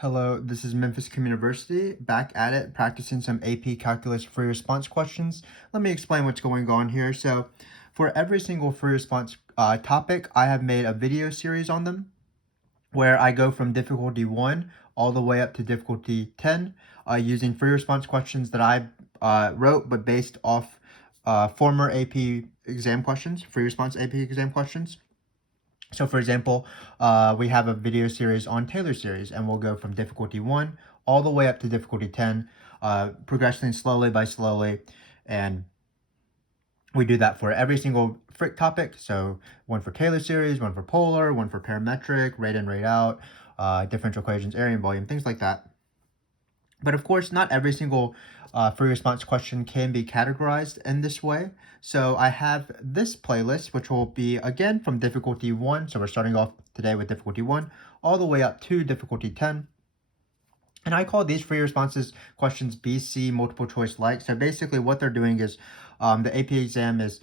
Hello, this is Memphis University, back at it, practicing some AP Calculus free response questions. Let me explain what's going on here. So, for every single free response topic, I have made a video series on them where I go from difficulty 1 all the way up to difficulty 10 using free response questions that I wrote, but based off former AP exam questions, free response AP exam questions. So for example, we have a video series on Taylor series, and we'll go from difficulty 1 all the way up to difficulty 10, progressing slowly by slowly. And we do that for every single frick topic. So one for Taylor series, one for polar, one for parametric, rate in, rate out, differential equations, area and volume, things like that. But of course, not every single free response question can be categorized in this way. So I have this playlist, which will be, again, from difficulty 1. So we're starting off today with difficulty 1, all the way up to difficulty 10. And I call these free responses questions BC multiple choice like. So basically what they're doing is the AP exam is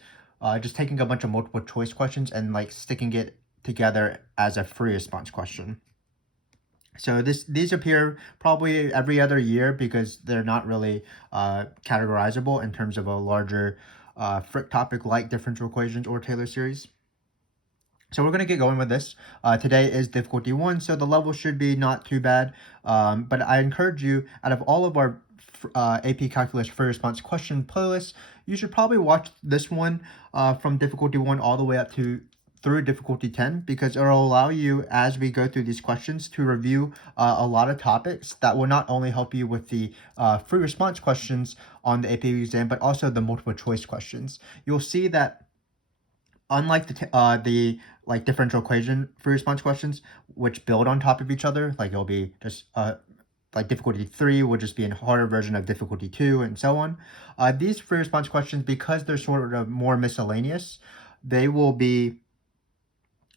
just taking a bunch of multiple choice questions and like sticking it together as a free response question. So these appear probably every other year because they're not really categorizable in terms of a larger frick topic like differential equations or Taylor series. So we're going to get going with this. Today is difficulty 1, so the level should be not too bad. But I encourage you, out of all of our AP Calculus free response question playlists, you should probably watch this one from difficulty 1 all the way up to through difficulty 10, because it will allow you, as we go through these questions, to review a lot of topics that will not only help you with the free response questions on the AP exam, but also the multiple choice questions. You'll see that unlike the differential equation free response questions, which build on top of each other, like it'll be just like difficulty 3 will just be a harder version of difficulty 2 and so on. These free response questions, because they're sort of more miscellaneous, they will be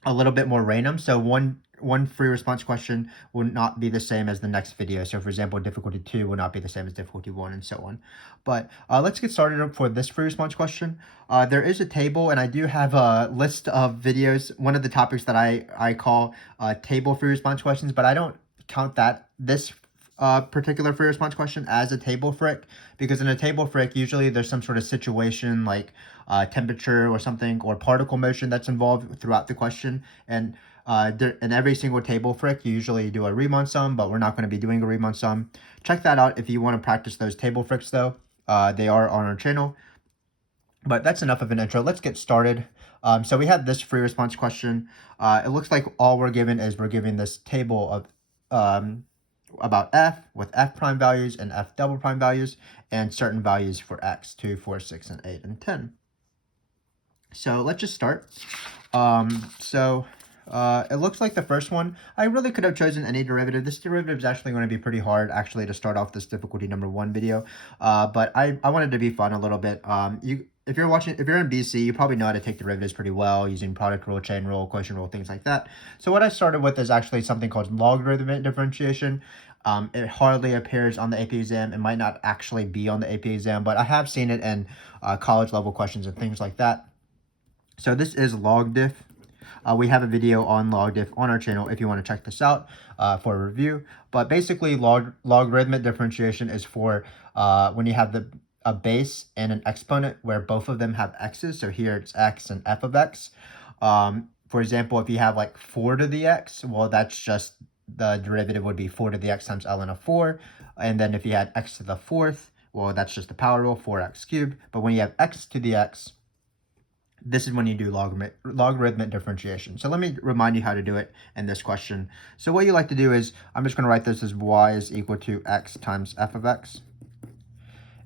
a little bit more random. So one free response question will not be the same as the next video. So for example, difficulty 2 will not be the same as difficulty 1 and so on. But let's get started for this free response question. There is a table, and I do have a list of videos. One of the topics that I call table free response questions, but I don't count this particular free response question as a table frick, because in a table frick, usually there's some sort of situation like temperature or something, or particle motion that's involved throughout the question. And in every single table frick, you usually do a Riemann sum, but we're not going to be doing a Riemann sum. Check that out if you want to practice those table fricks, though. They are on our channel. But that's enough of an intro. Let's get started. So we have this free response question. It looks like all we're given this table of about f with f prime values and f double prime values, and certain values for x, 2, 4, 6, and 8, and 10. So let's just start. It looks like the first one, I really could have chosen any derivative. This derivative is actually going to be pretty hard, actually, to start off this difficulty number 1 video. But I wanted to be fun a little bit. If you're in BC, you probably know how to take derivatives pretty well using product rule, chain rule, quotient rule, things like that. So what I started with is actually something called logarithmic differentiation. It hardly appears on the AP exam. It might not actually be on the AP exam, but I have seen it in college level questions and things like that. So this is log diff. We have a video on log diff on our channel if you want to check this out for a review. But basically, logarithmic differentiation is for when you have a base and an exponent where both of them have x's. So here it's x and f of x. For example, if you have like 4 to the x, well, that's just the derivative would be 4 to the x times ln of 4. And then if you had x to the 4th, well, that's just the power rule, 4x cubed. But when you have x to the x, this is when you do logarithmic differentiation. So let me remind you how to do it in this question. So what you like to do is, I'm just going to write this as y is equal to x times f of x.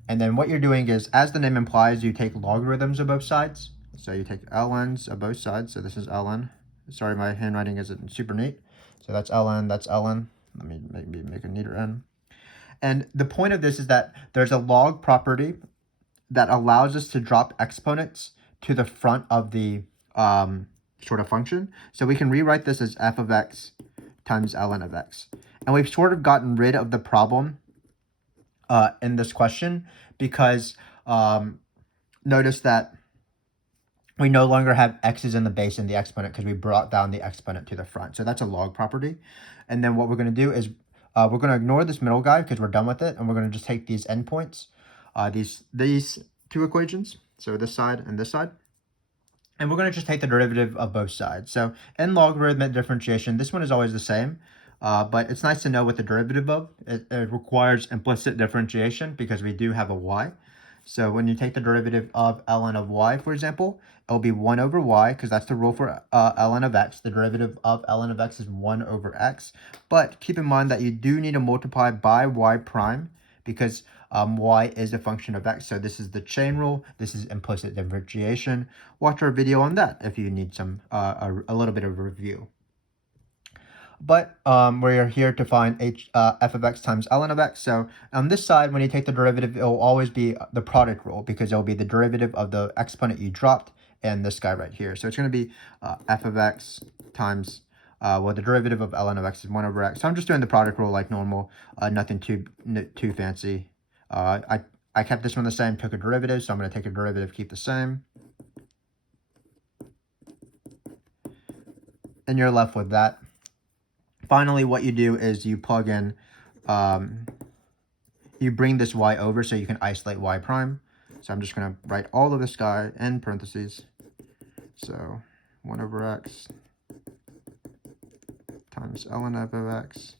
And then what you're doing is, as the name implies, you take logarithms of both sides. So you take ln's of both sides. So this is ln. Sorry, my handwriting isn't super neat. So that's ln, that's ln. Let me maybe make a neater n. And the point of this is that there's a log property that allows us to drop exponents to the front of the sort of function. So we can rewrite this as f of x times ln of x. And we've sort of gotten rid of the problem in this question, because notice that we no longer have x's in the base and the exponent, because we brought down the exponent to the front. So that's a log property. And then what we're going to do is we're going to ignore this middle guy because we're done with it, and we're going to just take these endpoints, these two equations, so this side and this side, and we're going to just take the derivative of both sides. So in logarithmic differentiation, this one is always the same, but it's nice to know what the derivative of. It requires implicit differentiation because we do have a y. So when you take the derivative of ln of y, for example, it'll be 1 over y, because that's the rule for ln of x. The derivative of ln of x is 1 over x. But keep in mind that you do need to multiply by y prime, because y is a function of x. So this is the chain rule. This is implicit differentiation. Watch our video on that if you need some a little bit of a review. But we're here to find f of x times ln of x. So on this side, when you take the derivative, it will always be the product rule, because it will be the derivative of the exponent you dropped and this guy right here. So it's going to be f of x times, well, the derivative of ln of x is 1 over x. So I'm just doing the product rule like normal, nothing too fancy. I kept this one the same, took a derivative, so I'm going to take a derivative, keep the same. And you're left with that. Finally, what you do is you plug in, you bring this y over so you can isolate y prime. So I'm just going to write all of this guy in parentheses. So 1 over x times ln f of x.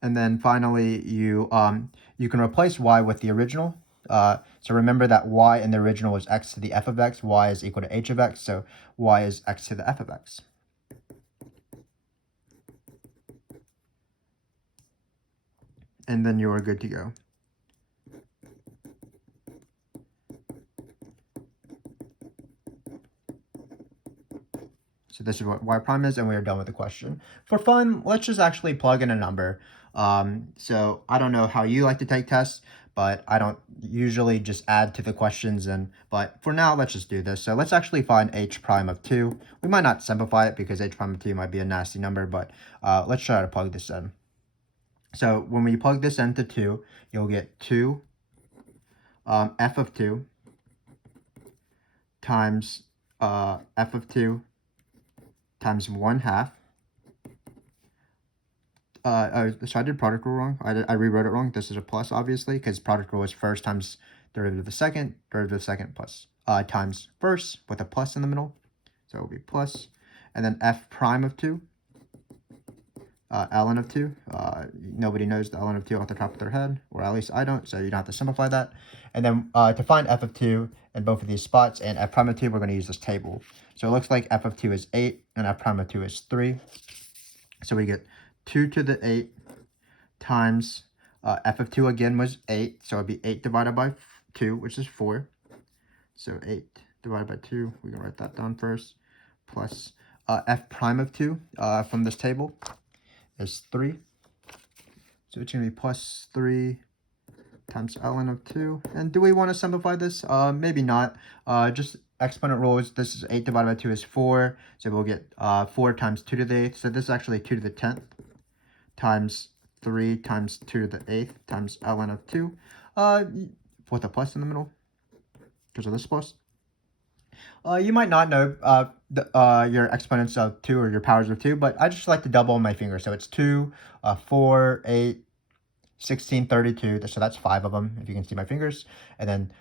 And then finally, you can replace y with the original. So remember that y in the original was x to the f of x. Y is equal to h of x. So y is x to the f of x. And then you are good to go. So this is what y prime is, and we are done with the question. For fun, let's just actually plug in a number. So I don't know how you like to take tests, but I don't usually just add to the questions. But for now, let's just do this. So let's actually find h prime of 2. We might not simplify it because h prime of 2 might be a nasty number, but let's try to plug this in. So when we plug this into 2, you'll get 2 f of 2 times f of 2 times 1/2. So I did product rule wrong. I rewrote it wrong. This is a plus, obviously, because product rule is first times derivative of second plus times first with a plus in the middle. So it will be plus. And then f prime of 2. Ln of 2, nobody knows the ln of 2 off the top of their head, or at least I don't, so you don't have to simplify that. And then to find f of 2 in both of these spots and f prime of 2, we're going to use this table. So it looks like f of 2 is 8 and f prime of 2 is 3. So we get 2 to the 8 times f of 2 again was 8, so it would be 8 divided by 2, which is 4. So 8 divided by 2, we can write that down first, plus f prime of 2 from this table is 3. So it's going to be plus 3 times ln of 2. And do we want to simplify this? Maybe not. Just exponent rules. This is 8 divided by 2 is 4. So we'll get 4 times 2 to the 8th. So this is actually 2 to the 10th times 3 times 2 to the 8th times ln of 2. With a plus in the middle because of this plus. You might not know your exponents of 2 or your powers of 2, but I just like to double on my finger. So it's 2, 4, 8, 16, 32. So that's 5 of them, if you can see my fingers. And then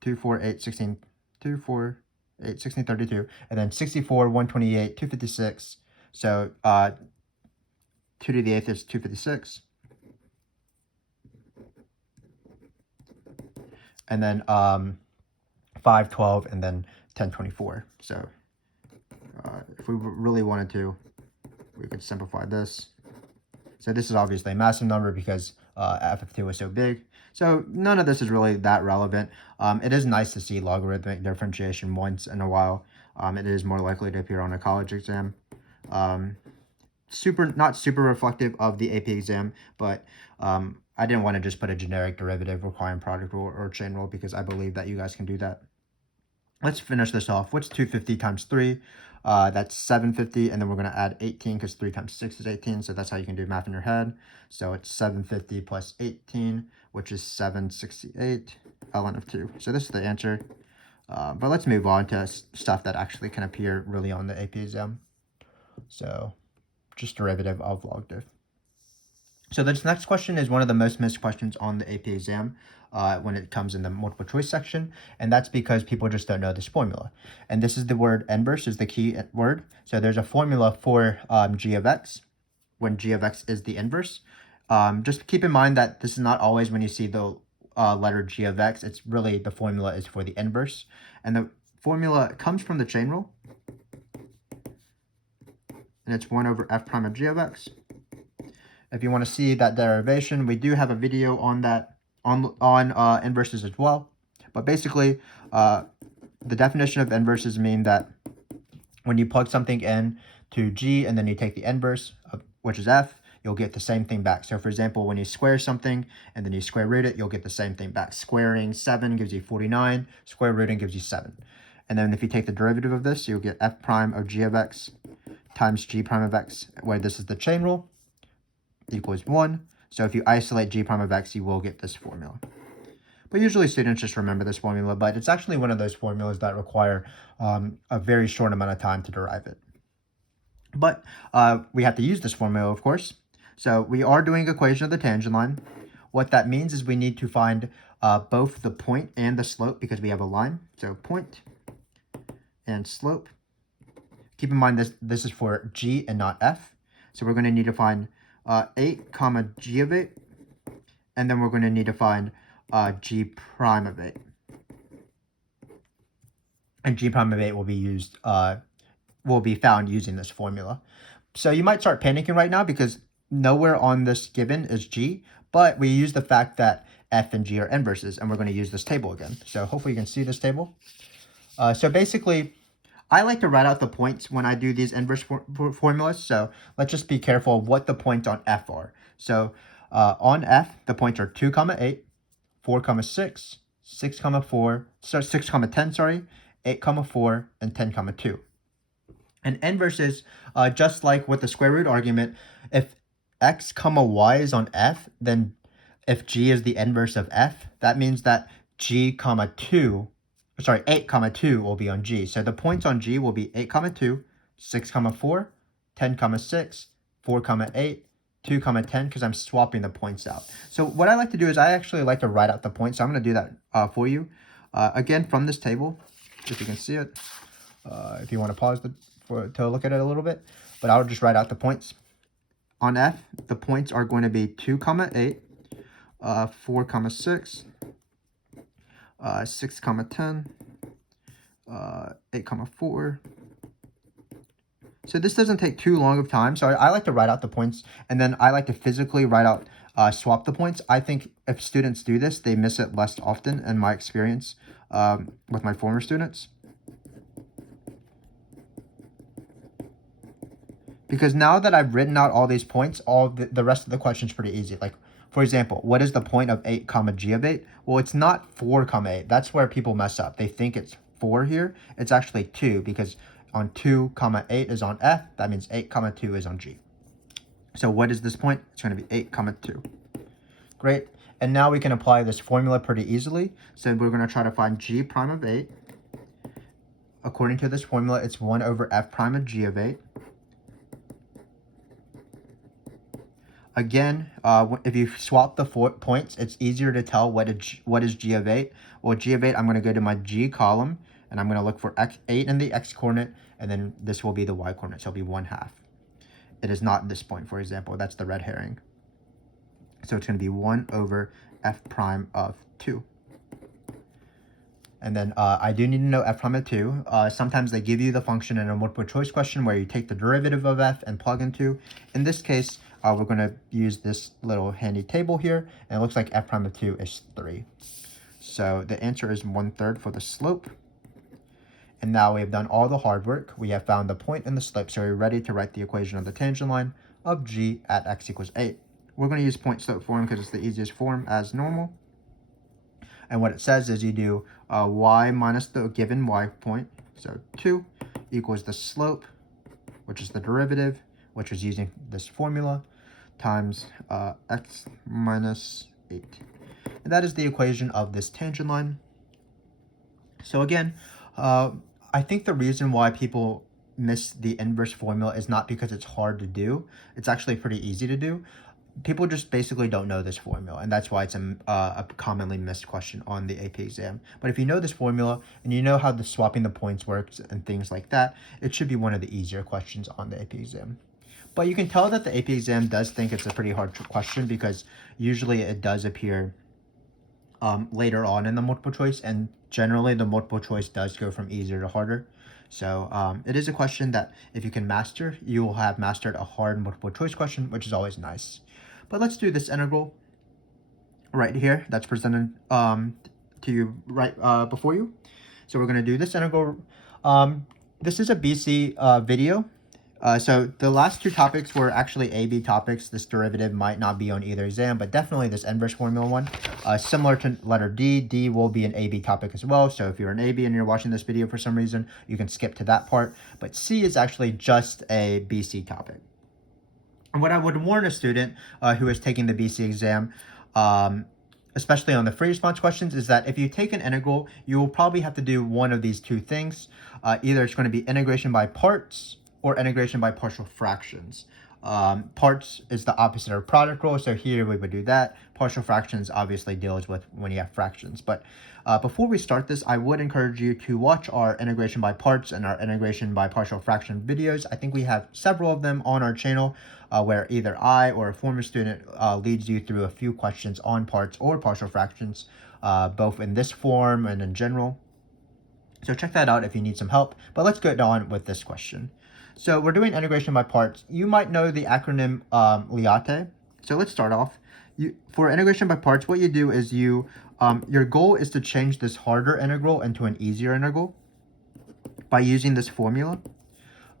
2, 4, 8, 16, 2, 4, 8, 16, 32. And then 64, 128, 256. So 2 to the 8th is 256. And then 5, 12, and then 10, 24. So if we really wanted to, we could simplify this. So this is obviously a massive number because f of 2 is so big. So none of this is really that relevant. It is nice to see logarithmic differentiation once in a while. It is more likely to appear on a college exam. Not super reflective of the AP exam, but I didn't want to just put a generic derivative requiring product rule or chain rule because I believe that you guys can do that. Let's finish this off. What's 250 times 3? That's 750, and then we're going to add 18 because 3 times 6 is 18, so that's how you can do math in your head. So it's 750 plus 18, which is 768, ln of 2. So this is the answer. But let's move on to stuff that actually can appear really on the AP exam. So just derivative of log diff. So this next question is one of the most missed questions on the AP exam when it comes in the multiple choice section, and that's because people just don't know this formula. And this is the word inverse is the key word. So there's a formula for g of x when g of x is the inverse. Just keep in mind that this is not always when you see the letter g of x. It's really the formula is for the inverse. And the formula comes from the chain rule. And it's 1 over f prime of g of x. If you want to see that derivation, we do have a video on that, on inverses as well. But basically, the definition of inverses mean that when you plug something in to g and then you take the inverse, which is f, you'll get the same thing back. So for example, when you square something and then you square root it, you'll get the same thing back. Squaring 7 gives you 49, square rooting gives you 7. And then if you take the derivative of this, you'll get f prime of g of x times g prime of x, where this is the chain rule, equals 1. So if you isolate g prime of x, you will get this formula. But usually students just remember this formula, but it's actually one of those formulas that require a very short amount of time to derive it. But we have to use this formula, of course. So we are doing equation of the tangent line. What that means is we need to find both the point and the slope because we have a line. So point and slope. Keep in mind this is for g and not f. So we're going to need to find 8 comma g of 8, and then we're going to need to find g prime of 8. And g prime of 8 will be used, will be found using this formula. So you might start panicking right now because nowhere on this given is g, but we use the fact that f and g are inverses, and we're going to use this table again. So hopefully you can see this table. So basically, I like to write out the points when I do these inverse formulas, so let's just be careful of what the points on f are. So on f, the points are 2 comma 8, 4 comma 6, 6 comma 4, so 6 comma 10, sorry, 8 comma 4, and 10 comma 2. And inverses, just like with the square root argument, if x comma y is on f, then if g is the inverse of f, that means that g comma 2, sorry, 8 comma 2 will be on g. So the points on g will be 8 comma 2, 6 comma 4, 10 comma 6, 4 comma 8, 2 comma 10, because I'm swapping the points out. So what I like to do is I actually like to write out the points. So I'm going to do that for you. Again, from this table, if you can see it, if you want to pause to look at it a little bit, but I'll just write out the points. On f, the points are going to be 2 comma 8, 4 comma 6, 6 comma 10, 8 comma 4. So this doesn't take too long of time. So I like to write out the points, and then I like to physically write out, swap the points. I think if students do this, they miss it less often in my experience with my former students. Because now that I've written out all these points, all the rest of the question is pretty easy. Like, for example, what is the point of 8 comma g of 8? Well, it's not 4 comma 8. That's where people mess up. They think it's 4 here. It's actually 2 because on 2 comma 8 is on f. That means 8 comma 2 is on g. So what is this point? It's going to be 8 comma 2. Great. And now we can apply this formula pretty easily. So we're going to try to find g prime of 8. According to this formula, it's 1 over f prime of g of 8. Again, if you swap the points, it's easier to tell what is g of 8. Well, g of 8, I'm going to go to my g column, and I'm going to look for 8 in the x-coordinate, and then this will be the y-coordinate, so it'll be 1/2. It is not this point, for example. That's the red herring. So it's going to be 1 over f prime of 2. And then I do need to know f prime of 2. Sometimes they give you the function in a multiple choice question where you take the derivative of f and plug into. In this case, we're going to use this little handy table here, and it looks like f prime of 2 is 3. So the answer is 1/3 for the slope. And now we have done all the hard work. We have found the point and the slope, so we're ready to write the equation of the tangent line of g at x equals 8. We're going to use point slope form because it's the easiest form as normal. And what it says is you do y minus the given y point, so 2, equals the slope, which is the derivative, which is using this formula, times x minus 8. And that is the equation of this tangent line. So again, I think the reason why people miss the inverse formula is not because it's hard to do. It's actually pretty easy to do. people just basically don't know this formula, and that's why it's a commonly missed question on the AP exam. But if you know this formula and you know how the swapping the points works and things like that, it should be one of the easier questions on the AP exam. But you can tell that the AP exam does think it's a pretty hard question because usually it does appear later on in the multiple choice, and generally the multiple choice does go from easier to harder. So it is a question that if you can master, you will have mastered a hard multiple choice question, which is always nice. But let's do this integral right here that's presented to you right before you. So we're going to do this integral. This is a BC video. So the last two topics were actually AB topics. This derivative might not be on either exam, but definitely this inverse formula one. Similar to letter D, D will be an AB topic as well. So if you're an AB and you're watching this video for some reason, you can skip to that part. But C is actually just a BC topic. And what I would warn a student who is taking the BC exam, especially on the free response questions, is that if you take an integral, you will probably have to do one of these two things. Either it's going to be integration by parts or integration by partial fractions. Parts is the opposite of product rule, so here we would do that. Partial fractions obviously deals with when you have fractions. But before we start this, I would encourage you to watch our integration by parts and our integration by partial fraction videos. I think we have several of them on our channel where either I or a former student leads you through a few questions on parts or partial fractions, both in this form and in general. So check that out if you need some help. But let's get on with this question. So we're doing integration by parts. You might know the acronym LIATE. So let's start off. For integration by parts, what you do is your goal is to change this harder integral into an easier integral by using this formula.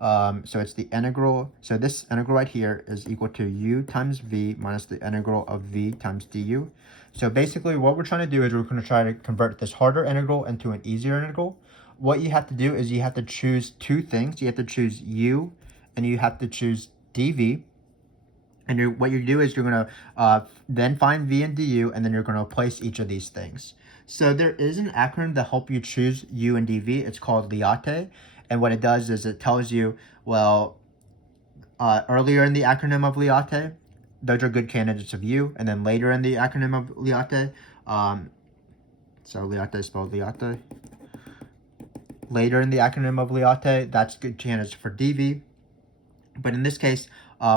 So it's the integral. So this integral right here is equal to u times v minus the integral of v times du. So basically what we're trying to do is we're going to try to convert this harder integral into an easier integral. What you have to do is you have to choose two things. You have to choose u and you have to choose dv. And what you do is you're going to then find v and du, and then you're going to replace each of these things. So there is an acronym to help you choose u and dv. It's called LIATE. And what it does is it tells you, well, earlier in the acronym of LIATE, those are good candidates of u. And then later in the acronym of LIATE, so LIATE is spelled LIATE. Later in the acronym of LIATE, that's good candidates for dv. But in this case,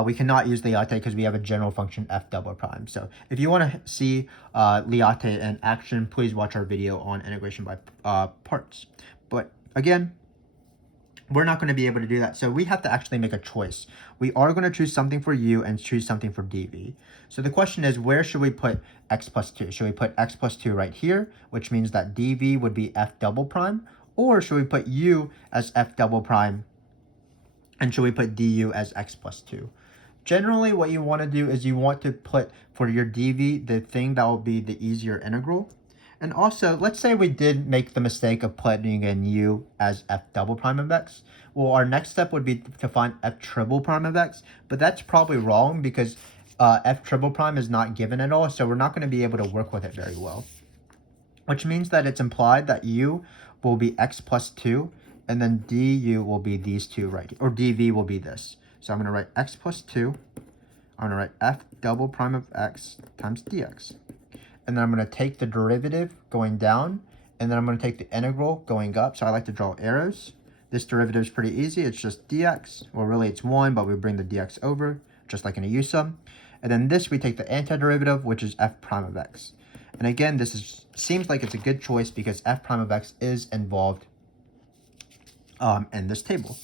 we cannot use LIATE because we have a general function f double prime. So if you want to see LIATE in action, please watch our video on integration by parts. But again, we're not going to be able to do that. So we have to actually make a choice. We are going to choose something for u and choose something for dv. So the question is, where should we put x plus 2? Should we put x plus 2 right here, which means that dv would be f double prime? Or should we put u as f double prime? And should we put du as x plus 2? Generally, what you want to do is you want to put for your dv the thing that will be the easier integral. And also, let's say we did make the mistake of putting in u as f double prime of x. Well, our next step would be to find f triple prime of x, but that's probably wrong because f triple prime is not given at all, so we're not going to be able to work with it very well. Which means that it's implied that u will be x plus 2, and then du will be these two right here, or dv will be this. So I'm going to write x plus 2. I'm going to write f double prime of x times dx. And then I'm going to take the derivative going down, and then I'm going to take the integral going up. So I like to draw arrows. This derivative is pretty easy. It's just dx. Well, really it's 1, but we bring the dx over, just like in a u sum. And then this, we take the antiderivative, which is f prime of x. And again, this seems like it's a good choice because f prime of x is involved in this table.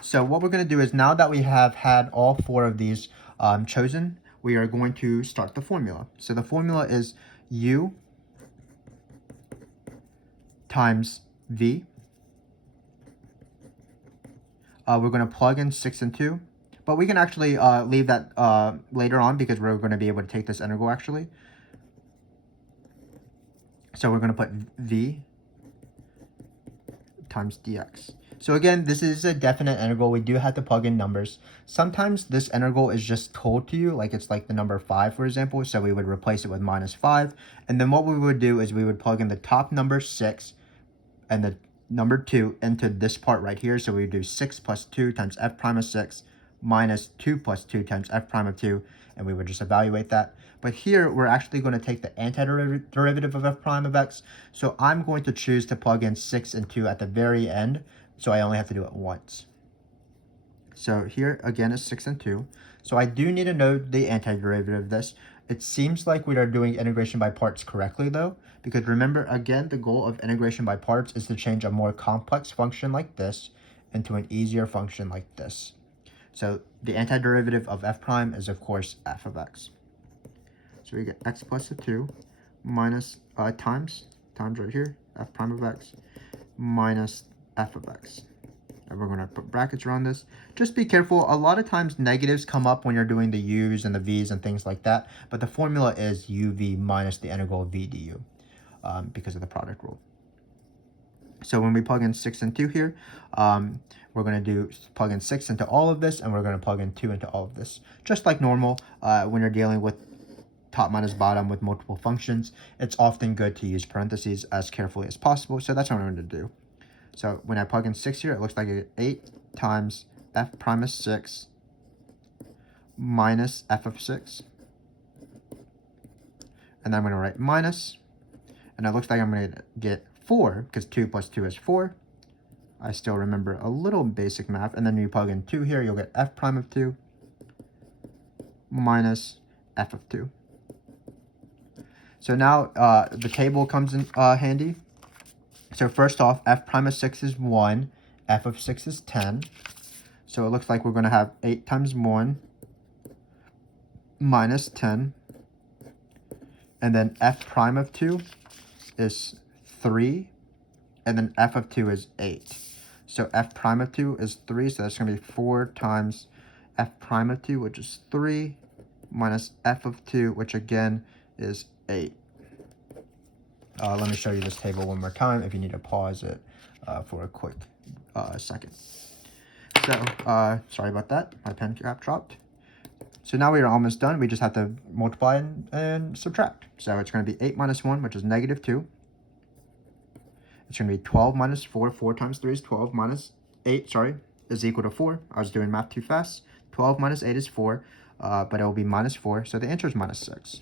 So what we're going to do is, now that we have had all four of these chosen, we are going to start the formula. So the formula is u times v. We're going to plug in 6 and 2. But we can actually leave that later on because we're going to be able to take this integral actually. So we're going to put v times dx. So again, this is a definite integral. We do have to plug in numbers. Sometimes this integral is just told to you, like it's like the number 5, for example. So we would replace it with minus 5. And then what we would do is we would plug in the top number 6 and the number 2 into this part right here. So we would do 6 plus 2 times f prime of 6 minus 2 plus 2 times f prime of 2. and we would just evaluate that. But here, we're actually going to take the antiderivative of f prime of x. So I'm going to choose to plug in 6 and 2 at the very end, so I only have to do it once. So here, again, is 6 and 2. So I do need to know the antiderivative of this. It seems like we are doing integration by parts correctly, though, because remember, again, the goal of integration by parts is to change a more complex function like this into an easier function like this. So the antiderivative of f prime is, of course, f of x. So we get x plus a 2 minus times right here, f prime of x, minus f of x. And we're going to put brackets around this. Just be careful. A lot of times negatives come up when you're doing the u's and the v's and things like that. But the formula is uv minus the integral of v du because of the product rule. So when we plug in 6 and 2 here, we're going to plug in 6 into all of this, and we're going to plug in 2 into all of this. Just like normal, when you're dealing with top minus bottom with multiple functions, it's often good to use parentheses as carefully as possible. So that's what I'm going to do. So when I plug in 6 here, it looks like I get 8 times f prime of 6 minus f of 6. And then I'm going to write minus. And it looks like I'm going to get 4, because 2 plus 2 is 4. I still remember a little basic math. And then you plug in 2 here, you'll get f prime of 2 minus f of 2. So now the table comes in handy. So first off, f prime of 6 is 1, f of 6 is 10. So it looks like we're going to have 8 times 1 minus 10. And then f prime of 2 is 3. And then f of 2 is 8. So f prime of 2 is 3. So that's going to be 4 times f prime of 2, which is 3, minus f of 2, which again is 8. Let me show you this table one more time if you need to pause it for a quick second. So, sorry about that. My pen cap dropped. So now we are almost done. We just have to multiply and subtract. So it's going to be 8 minus 1, which is negative 2. It's going to be 12 minus 4. 4 times 3 is 12 minus 8, is equal to 4. I was doing math too fast. 12 minus 8 is 4, but it will be minus 4. So the answer is minus 6.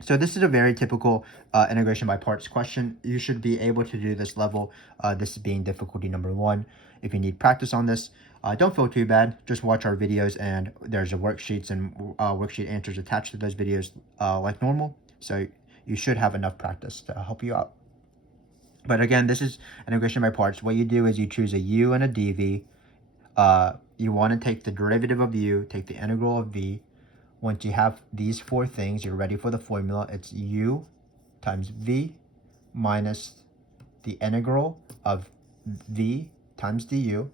So this is a very typical integration by parts question. You should be able to do this level, this being difficulty number 1. If you need practice on this, don't feel too bad. Just watch our videos, and there's worksheets and worksheet answers attached to those videos like normal. So you should have enough practice to help you out. But again, this is integration by parts. What you do is you choose a u and a dv. You want to take the derivative of u, take the integral of v. Once you have these 4 things, you're ready for the formula. It's u times v minus the integral of v times du.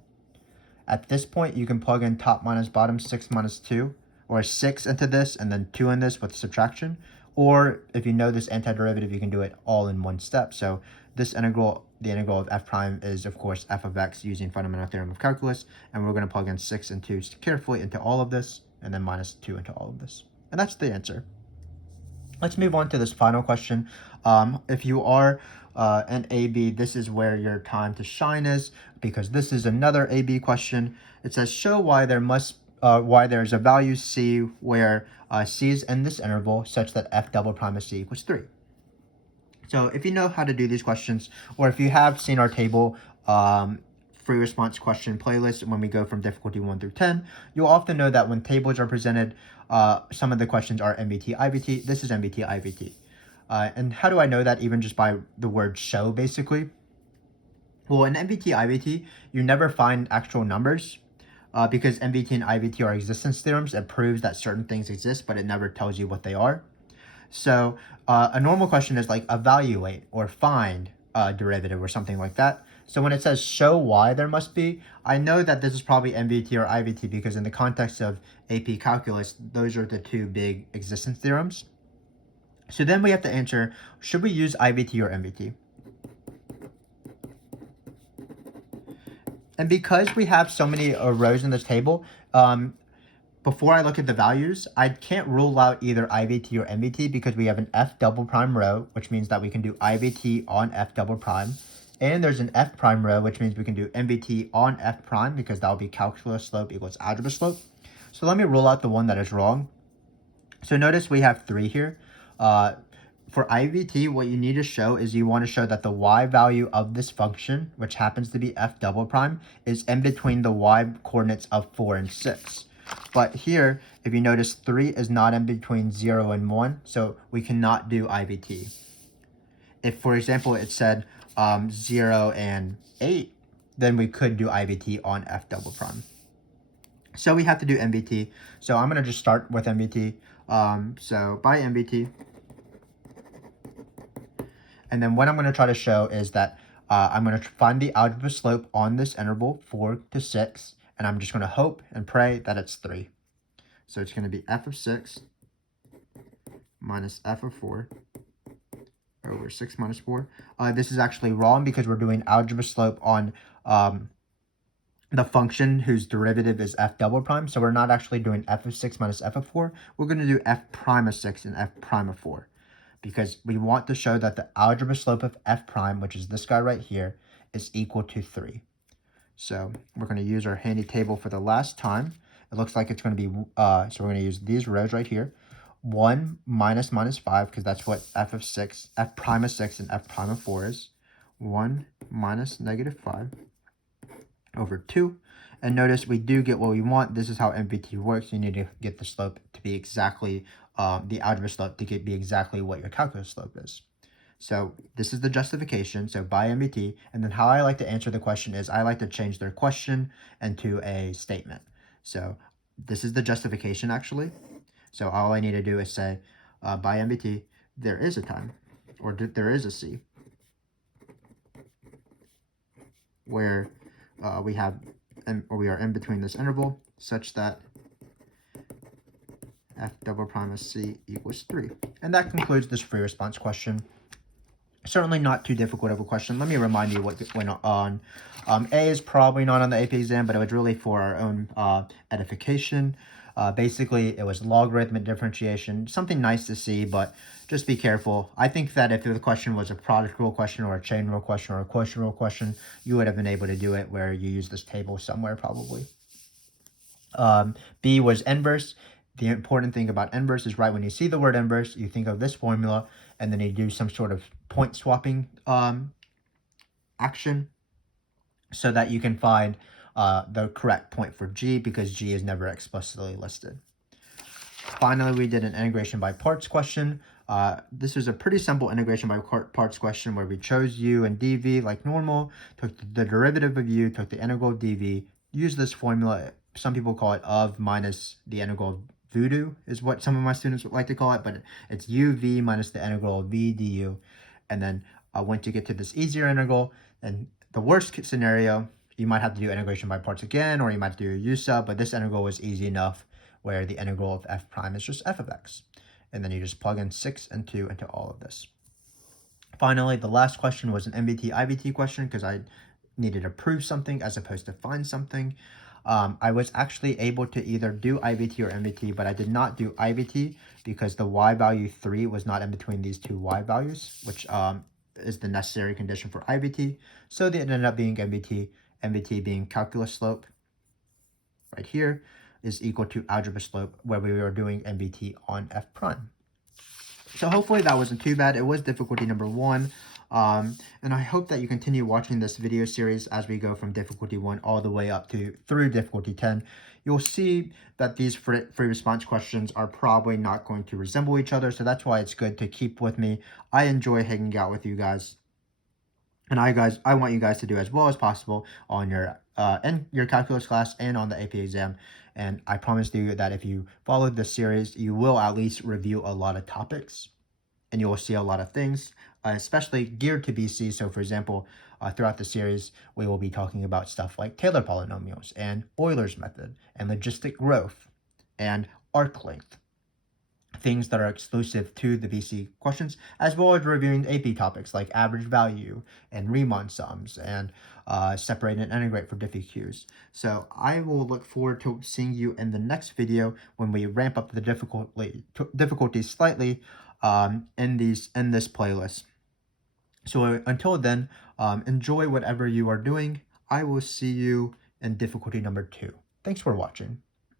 At this point, you can plug in top minus bottom, 6 minus 2, or 6 into this, and then 2 in this with subtraction. Or if you know this antiderivative, you can do it all in one step. So this integral, the integral of f prime is, of course, f of x using fundamental theorem of calculus. And we're going to plug in 6 and 2 carefully into all of this, and then minus 2 into all of this. And that's the answer. Let's move on to this final question. If you are an AB, this is where your time to shine is, because this is another AB question. It says, show why there's a value c where c is in this interval such that f double prime of c equals 3. So if you know how to do these questions, or if you have seen our table free response question playlist when we go from difficulty 1 through 10, you'll often know that when tables are presented, some of the questions are MBT, IVT. This is MBT, IVT. And how do I know that? Even just by the word show, basically. Well, in MBT, IVT, you never find actual numbers because MBT and IVT are existence theorems. It proves that certain things exist, but it never tells you what they are. So a normal question is like evaluate or find a derivative or something like that. So when it says show why there must be, I know that this is probably MBT or IVT because in the context of AP calculus, those are the 2 big existence theorems. So then we have to answer, should we use IVT or MBT? And because we have so many rows in this table, before I look at the values, I can't rule out either IVT or MBT because we have an F double prime row, which means that we can do IVT on F double prime. And there's an F prime row, which means we can do MBT on F prime because that will be calculus slope equals algebra slope. So let me rule out the one that is wrong. So notice we have 3 here. For IVT, what you need to show is you want to show that the y value of this function, which happens to be f double prime, is in between the y coordinates of 4 and 6. But here, if you notice, 3 is not in between 0 and 1, so we cannot do IVT. If, for example, it said 0 and 8, then we could do IVT on f double prime. So we have to do MVT. So I'm going to just start with MVT. So by MVT, and then what I'm going to try to show is that I'm going to find the algebra slope on this interval 4 to 6, and I'm just going to hope and pray that it's 3. So it's going to be f of 6 minus f of 4 over 6 minus 4. This is actually wrong because we're doing algebra slope on the function whose derivative is f double prime. So we're not actually doing f of 6 minus f of 4. We're going to do f prime of 6 and f prime of 4. Because we want to show that the algebra slope of f prime, which is this guy right here, is equal to 3. So we're going to use our handy table for the last time. It looks like it's going to be, so we're going to use these rows right here. 1 minus 5, because that's what f prime of 6 and f prime of 4 is. 1 minus negative 5 over 2. And notice we do get what we want. This is how MVT works. You need to get the slope to be exactly, the algebra slope to be exactly what your calculus slope is. So this is the justification, so by MVT. And then how I like to answer the question is I like to change their question into a statement. So this is the justification actually. So all I need to do is say by MVT, there is a time, or there is a C, where we are in between this interval such that f double prime of C equals 3. And that concludes this free response question. Certainly not too difficult of a question. Let me remind you what went on. A is probably not on the AP exam, but it was really for our own edification. Basically, it was logarithmic differentiation. Something nice to see, but just be careful. I think that if the question was a product rule question or a chain rule question or a quotient rule question, you would have been able to do it where you use this table somewhere probably. B was inverse. The important thing about inverse is right when you see the word inverse, you think of this formula, and then you do some sort of point swapping action so that you can find the correct point for G, because G is never explicitly listed. Finally, we did an integration by parts question. This was a pretty simple integration by parts question where we chose u and dv like normal, took the derivative of u, took the integral of dv, used this formula. Some people call it of minus the integral of voodoo is what some of my students would like to call it, but it's uv minus the integral of v du. And then once you get to this easier integral, and the worst scenario, you might have to do integration by parts again, or you might do a u sub, but this integral was easy enough where the integral of f prime is just f of x. And then you just plug in 6 and 2 into all of this. Finally, the last question was an MVT IVT question because I needed to prove something as opposed to find something. I was actually able to either do IVT or MVT, but I did not do IVT because the y value 3 was not in between these two y values, which is the necessary condition for IVT. So they ended up being MVT, MVT being calculus slope right here is equal to algebra slope, where we were doing MVT on f prime. So hopefully that wasn't too bad. It was difficulty number 1. And I hope that you continue watching this video series as we go from difficulty 1 all the way up to through difficulty 10. You'll see that these free response questions are probably not going to resemble each other. So that's why it's good to keep with me. I enjoy hanging out with you guys. And I want you guys to do as well as possible on your in your calculus class and on the AP exam. And I promise you that if you follow this series, you will at least review a lot of topics and you will see a lot of things, especially geared to BC. So for example, throughout the series, we will be talking about stuff like Taylor polynomials and Euler's method and logistic growth and arc length, things that are exclusive to the BC questions, as well as reviewing AP topics like average value and Riemann sums and separate and integrate for FRQs. So I will look forward to seeing you in the next video when we ramp up the difficulty slightly in this playlist. So until then, enjoy whatever you are doing. I will see you in difficulty number 2. Thanks for watching.